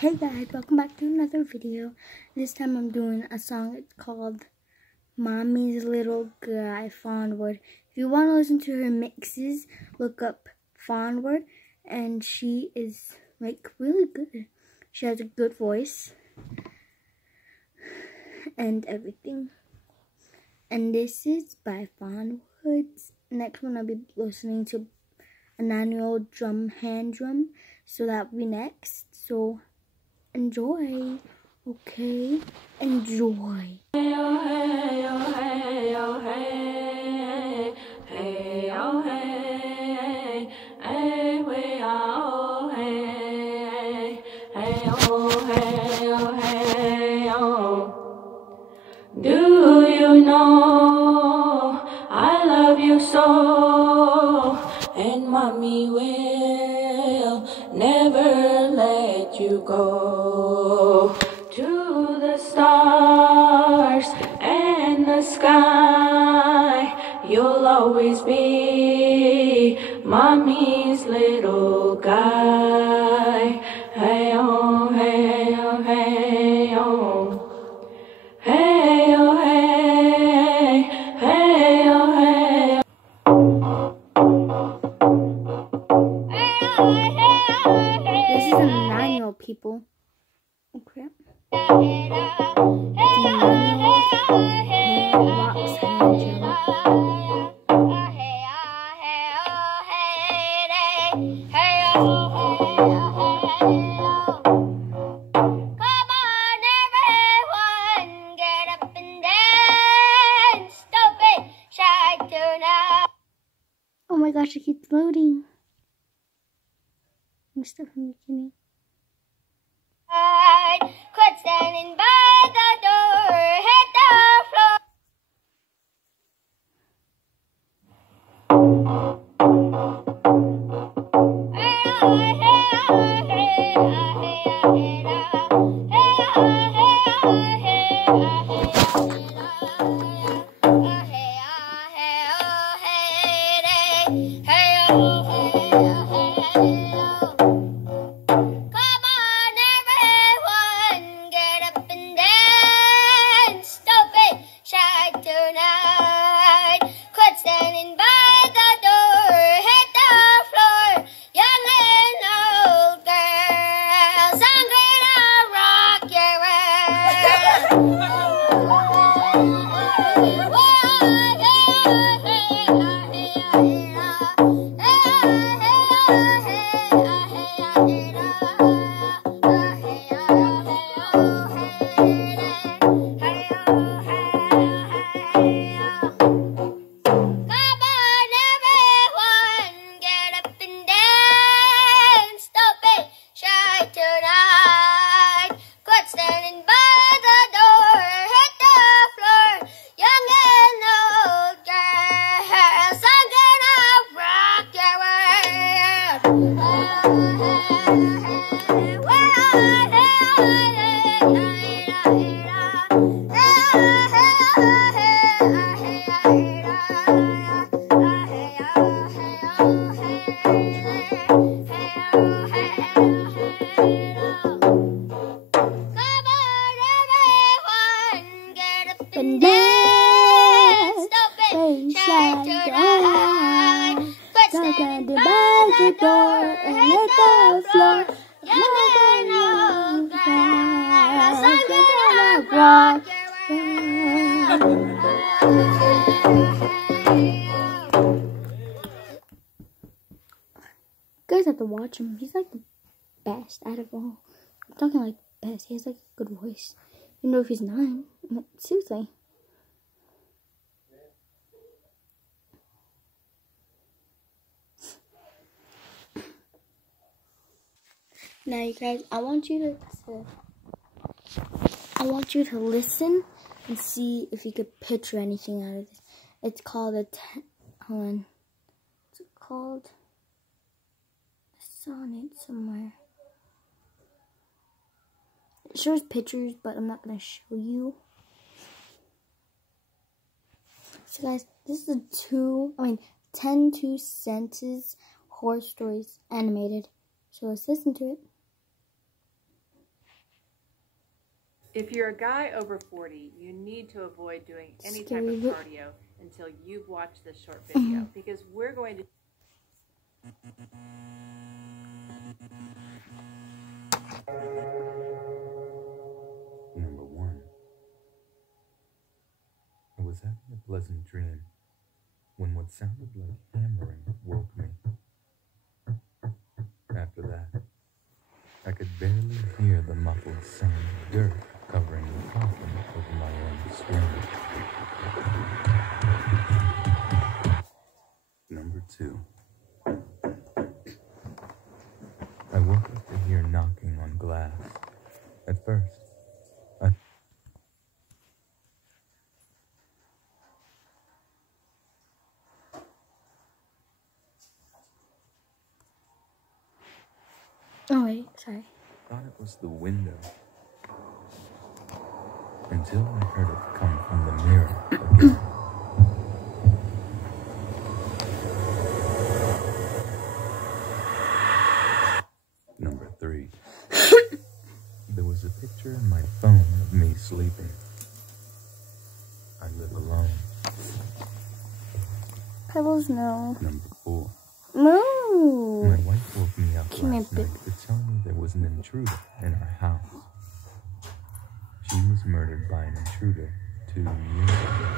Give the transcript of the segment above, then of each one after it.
Hey guys, welcome back to another video. This time I'm doing a song. It's called Mommy's Little Guy, Fawnwood. If you want to listen to her mixes, look up Fawnwood, and she is like really good. She has a good voice and everything. And this is by Fawnwood. Next one I'll be listening to a 9-year-old hand drum. So that will be next. So enjoy, okay? Enjoy. Hey, oh, hey, oh, hey, oh, hey, hey, oh, hey, hey, we are, oh, hey, hey, oh, hey, oh, hey, oh. Do you know I love you so, and mommy will never let you go. To the stars and the sky, you'll always be mommy's little guy. Hey, oh, hey, oh, hey, oh. Hey, oh, hey, hey, oh, hey. This is a 9-year-old, people. Oh crap. Oh my gosh, it keeps loading. I'm stuck from the beginning. Quit standing by the door, hit the floor. And dance, face shine down. Talking by the door and hit the floor. Rock. You guys have to watch him. He's like the best out of all. I'm talking like best. He has like a good voice. You know if he's 9. Seriously. Now you guys, I want you to listen and see if you could picture anything out of this. It's called hold on. What's it called? I saw it somewhere. It shows pictures, but I'm not gonna show you. So guys, this is 10 2 sentences horror stories animated. So let's listen to it. If you're a guy over 40, you need to avoid doing any type of cardio until you've watched this short video, because we're going to... Number 1. I was having a pleasant dream when what sounded like hammering woke me. After that, I could barely hear the muffled sound of dirt covering the coffin over my own screen. Number 2. I woke up to hear knocking on glass. At first, Oh wait, sorry. I thought it was the window, until I heard it come from the mirror again. Number 3. There was a picture in my phone of me sleeping. I live alone. Pebbles, no. Number 4. Moo! My wife woke me up Come here, last night to tell me there was an intruder in our house. She was murdered by an intruder 2 years ago.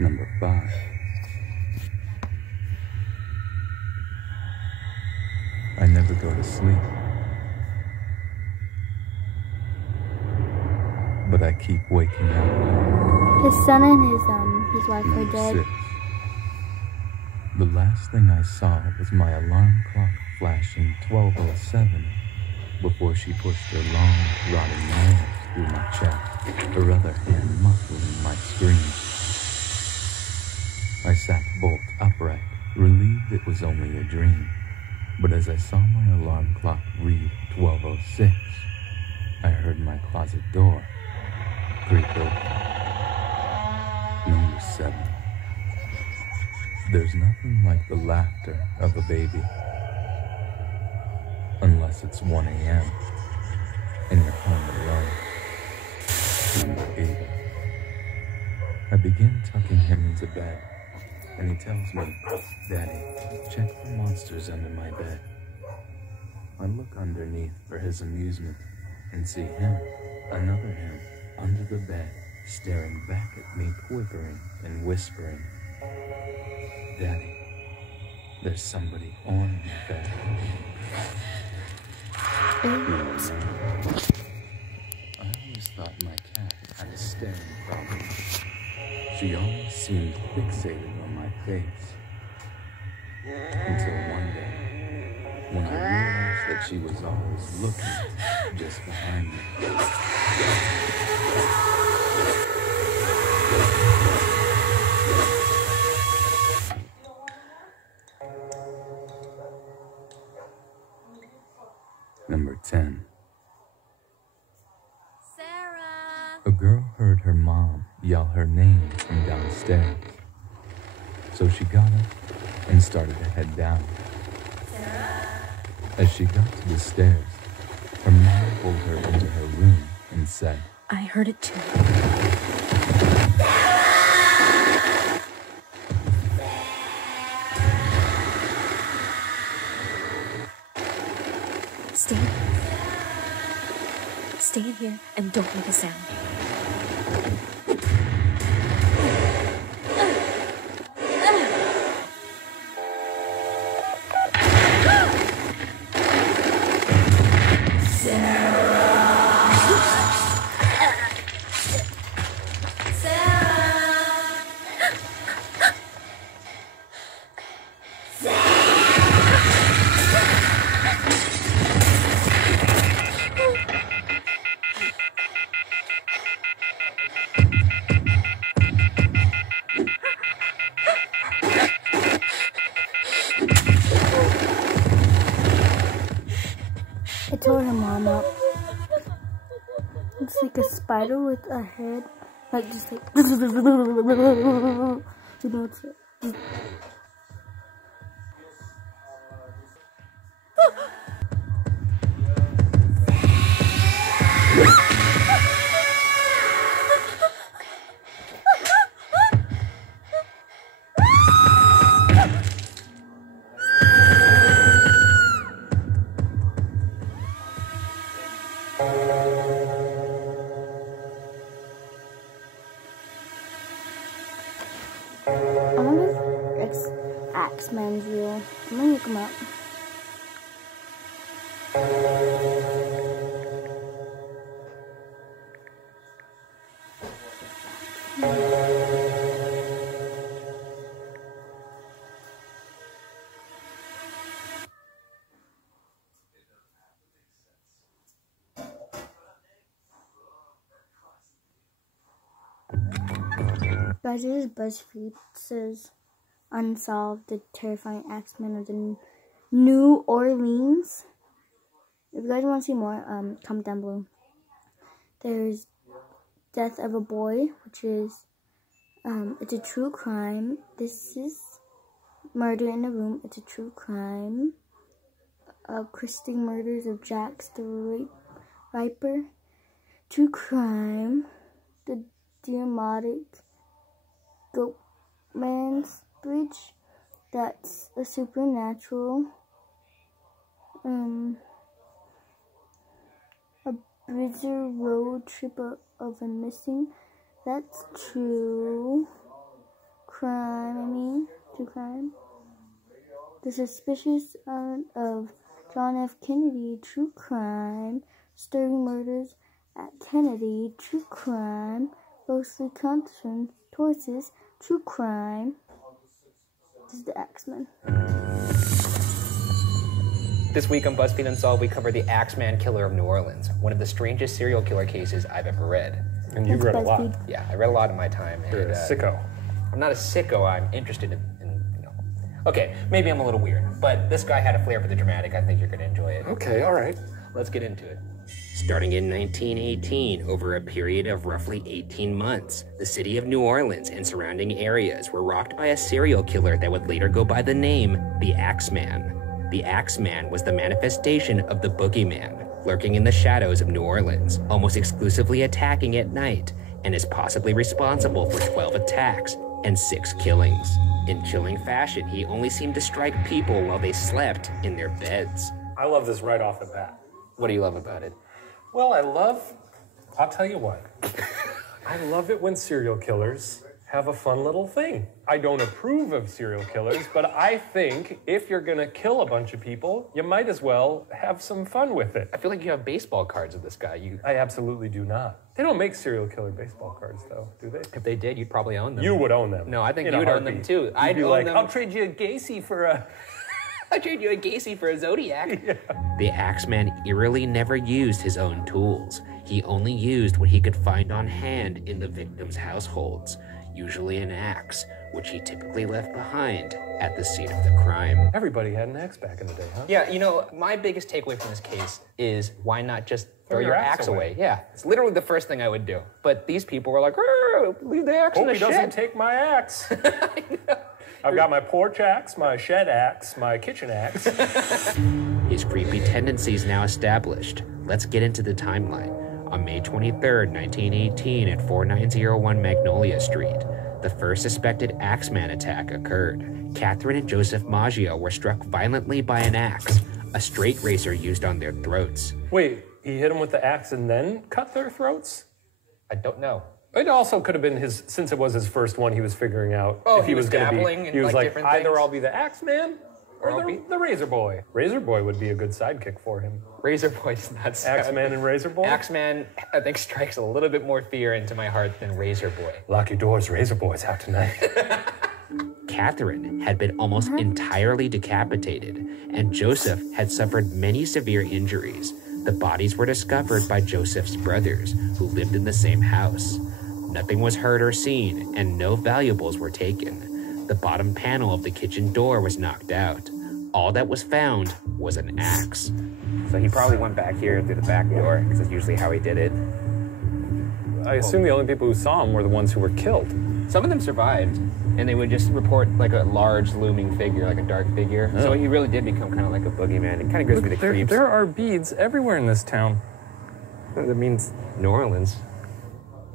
Number 5. I never go to sleep, but I keep waking up. His son and his wife are Number dead. 6. The last thing I saw was my alarm clock flashing 12:07 before she pushed her long, rotting nails through my chest, her other hand muffling my scream. I sat bolt upright, relieved it was only a dream. But as I saw my alarm clock read 12:06, I heard my closet door creak open. Number 7. There's nothing like the laughter of a baby. Unless it's 1 a.m. and you're home alone. Number 8. I begin tucking him into bed, and he tells me, "Daddy, check for monsters under my bed." I look underneath for his amusement and see him, another him, under the bed, staring back at me, quivering and whispering, "Daddy, there's somebody on my bed." Number 9. I always thought my cat had a staring problem. She always seemed fixated on my face. Until one day, when I realized that she was always looking just behind me. Number 10. Sarah. A girl heard her mom yell her name from downstairs. So she got up and started to head down. As she got to the stairs, her mom pulled her into her room and said, I heard it too. Stay in here and don't make a sound. I told her mom up. It's like a spider with a head. Like just like you know, it's like, I wonder if Axeman's real. I'm gonna look him up. Guys, this is BuzzFeed. It says unsolved, the terrifying Axeman of the New Orleans. If you guys want to see more, comment down below. There's Death of a Boy, which is it's a true crime. This is Murder in a Room. It's a true crime. Christine Murders of Jax the Ripper. True crime. The Demonic Goatman's Bridge. That's a supernatural. A bizarre road trip of a missing. That's true crime. True crime. The Suspicious of John F. Kennedy. True crime. Stirring Murders at Kennedy. True crime. Ghostly Conscience. Tortoise. True crime. This is the Axeman. This week on BuzzFeed Unsolved, we cover the Axeman Killer of New Orleans, one of the strangest serial killer cases I've ever read. And you've read a lot. Yeah, I read a lot in my time. You're a sicko. I'm not a sicko. I'm interested in Okay, maybe I'm a little weird, but this guy had a flair for the dramatic. I think you're going to enjoy it. Okay, all right. Let's get into it. Starting in 1918, over a period of roughly 18 months, the city of New Orleans and surrounding areas were rocked by a serial killer that would later go by the name the Axeman. The Axeman was the manifestation of the boogeyman, lurking in the shadows of New Orleans, almost exclusively attacking at night, and is possibly responsible for 12 attacks and 6 killings. In chilling fashion, he only seemed to strike people while they slept in their beds. I love this right off the bat. What do you love about it? Well, I'll tell you what. I love it when serial killers have a fun little thing. I don't approve of serial killers, but I think if you're gonna kill a bunch of people, you might as well have some fun with it. I feel like you have baseball cards of this guy. I absolutely do not. They don't make serial killer baseball cards, though, do they? If they did, you'd probably own them. You would own them. No, I think you would own them too. I'd be like, I'll trade you a Gacy for a... I'll trade you a Gacy for a Zodiac. Yeah. The Axeman eerily never used his own tools. He only used what he could find on hand in the victims' households, usually an axe, which he typically left behind at the scene of the crime. Everybody had an axe back in the day, huh? Yeah, you know, my biggest takeaway from this case is why not just throw your axe away? Yeah, it's literally the first thing I would do. But these people were like, leave the axe in the shed. Hope he doesn't take my axe. I know. I've got my porch axe, my shed axe, my kitchen axe. His creepy tendencies now established. Let's get into the timeline. On May 23rd, 1918 at 4901 Magnolia Street, the first suspected Axeman attack occurred. Catherine and Joseph Maggio were struck violently by an axe, a straight razor used on their throats. Wait, he hit them with the axe and then cut their throats? I don't know. It also could have been his, since it was his first one, he was figuring out if he was going to dabbling be. in He was like, different either things. I'll be the Axeman or the Razor Boy. Razor Boy would be a good sidekick for him. Razor Boy does not sound... Axeman and Razor Boy? Axeman, I think, strikes a little bit more fear into my heart than Razor Boy. Lock your doors, Razor Boy's out tonight. Catherine had been almost entirely decapitated, and Joseph had suffered many severe injuries. The bodies were discovered by Joseph's brothers, who lived in the same house. Nothing was heard or seen, and no valuables were taken. The bottom panel of the kitchen door was knocked out. All that was found was an axe. So he probably went back here through the back door, because that's usually how he did it. I assume the only people who saw him were the ones who were killed. Some of them survived, and they would just report like a large looming figure, like a dark figure. Oh. So he really did become kind of like a boogeyman. It kind of gives me the creeps. There are beads everywhere in this town. That means New Orleans.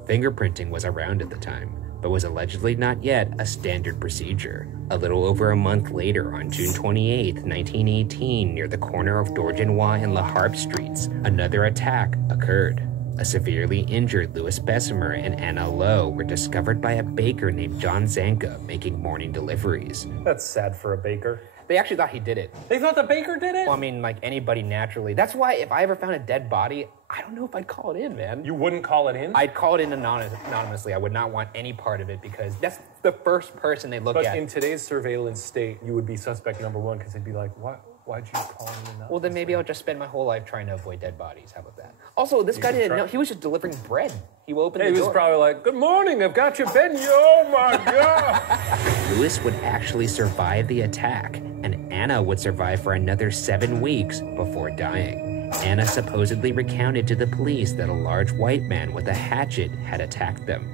Fingerprinting was around at the time, but was allegedly not yet a standard procedure. A little over a month later, on June 28, 1918, near the corner of Dorgenois and La Harpe Streets, another attack occurred. A severely injured Louis Bessemer and Anna Lowe were discovered by a baker named John Zanka making morning deliveries. That's sad for a baker. They actually thought he did it. They thought the baker did it? Well, I mean, like anybody naturally. That's why if I ever found a dead body, I don't know if I'd call it in, man. You wouldn't call it in? I'd call it in anonymously. I would not want any part of it because that's the first person they look at. But in today's surveillance state, you would be suspect number one because they'd be like, what? Why'd you call him anonymous? Well, then maybe I'll just spend my whole life trying to avoid dead bodies. How about that? Also, this guy didn't know. He was just delivering bread. He opened the door. He was probably like, good morning, I've got your bed. Oh my God. Louis would actually survive the attack, and Anna would survive for another 7 weeks before dying. Anna supposedly recounted to the police that a large white man with a hatchet had attacked them.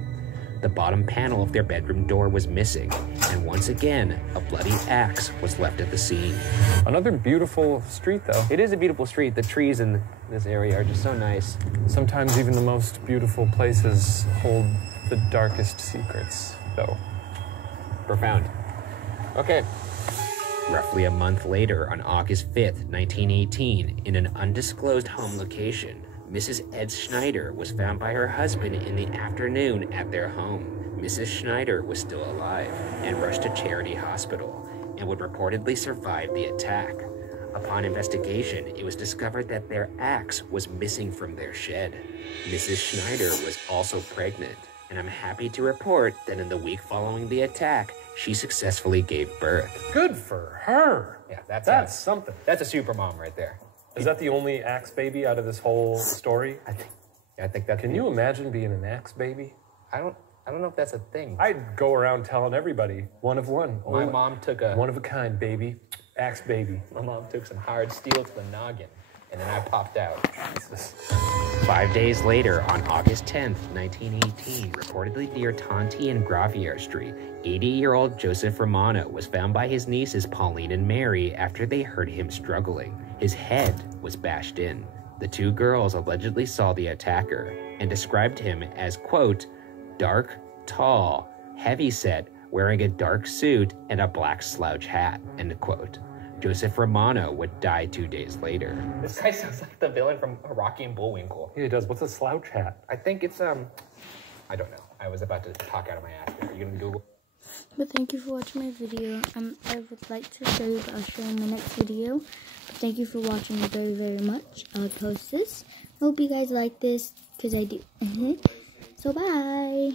The bottom panel of their bedroom door was missing, and once again, a bloody axe was left at the scene. Another beautiful street, though. It is a beautiful street. The trees in this area are just so nice. Sometimes even the most beautiful places hold the darkest secrets, though. Profound. Okay. Roughly a month later, on August 5th, 1918, in an undisclosed home location, Mrs. Ed Schneider was found by her husband in the afternoon at their home. Mrs. Schneider was still alive and rushed to Charity Hospital and would reportedly survive the attack. Upon investigation, it was discovered that their axe was missing from their shed. Mrs. Schneider was also pregnant, and I'm happy to report that in the week following the attack, she successfully gave birth. Good for her. Yeah, that's something. That's a super mom right there. Is that the only axe baby out of this whole story? I think that's. Can you imagine being an axe baby? I don't know if that's a thing. I'd go around telling everybody, one of one. My mom took a... One of a kind, baby. Axe baby. My mom took some hard steel to the noggin, and then I popped out. Jesus. 5 days later, on August 10th, 1918, reportedly near Tonty and Gravier Street, 80-year-old Joseph Romano was found by his nieces Pauline and Mary after they heard him struggling. His head was bashed in. The two girls allegedly saw the attacker and described him as, quote, dark, tall, heavy-set, wearing a dark suit and a black slouch hat, end quote. Joseph Romano would die 2 days later. This guy sounds like the villain from Rocky and Bullwinkle. Yeah, he does. What's a slouch hat? I think it's, I don't know. I was about to talk out of my ass. Are you gonna Google? But thank you for watching my video. I would like to show you, but I'll show you in my next video. But thank you for watching very, very much. I'll post this. I hope you guys like this, because I do. So bye.